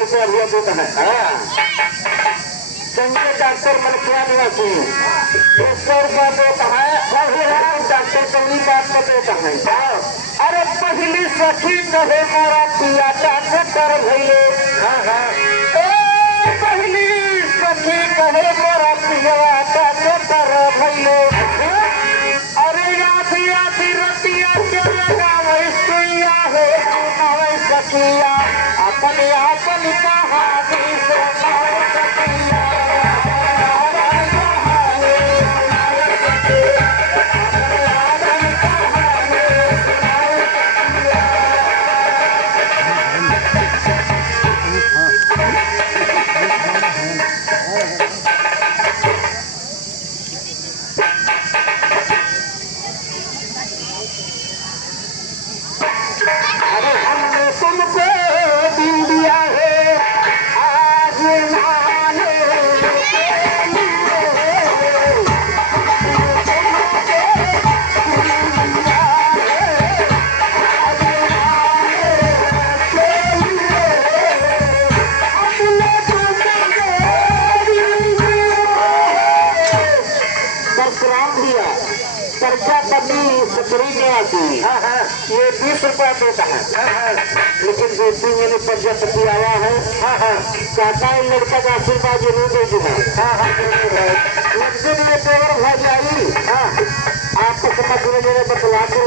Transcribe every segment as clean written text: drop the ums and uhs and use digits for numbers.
रुपया भैया देता है। संजय डॉक्टर मलकिया निवासी 100 रुपया देता है। डॉक्टर कौनी बात में देता है। अरे पहली सखी कहे मोरा पिया डॉक्टर भैले। पहली सखी कहे मोरा पिया डॉक्टर भैले। अरे आधी आधी रतिया के लगावे सुइया हो सुनावे सखिया अपने आपन कहानी सुनावे सखिया। अरे हमने तुमको दिल दिया है आज नाने परशुराम दिया प्रजापति सतरी निवासी। ये 20 रुपया देता है। लेकिन बेटी मैंने प्रजापति आया है। कहता है लड़का का आशीर्वाद जरूर दे दूंगा। लगते ये पेवर भाई आपको समझ में मेरे बतला दो।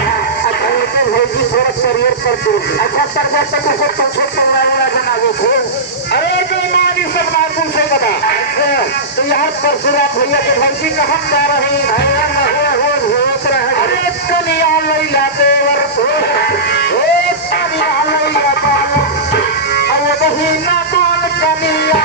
अच्छा लेकिन भाई थोड़ा करियर करते। अच्छा कर्जा तक उसे तुमसे तैयारी बना दो थे। अरे बेमानी सब नाम से बता। तो यहाँ परशुराम भैया के घर की कहाँ जा रही भैया अरे कलिया लैला देवर कलिया लैला अरे बहिना कौन कलिया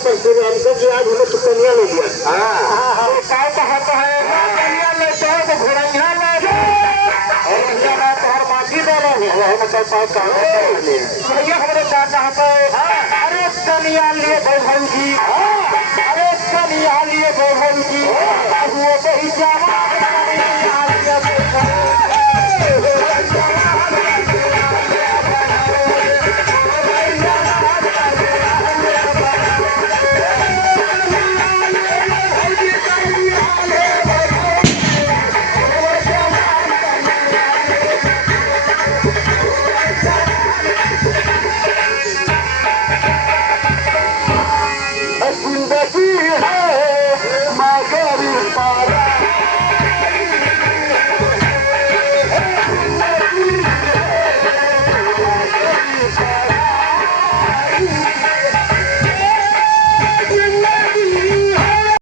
परशुराम का जो आज हमें तो कलिया ले लिया। क्या कहता है कलिया लेते हो तो घोड़ैया ले लो और तोहर बाकी दे लो। भैया हमारे क्या चाहते हैं। अरे कलिया लिए भाई जी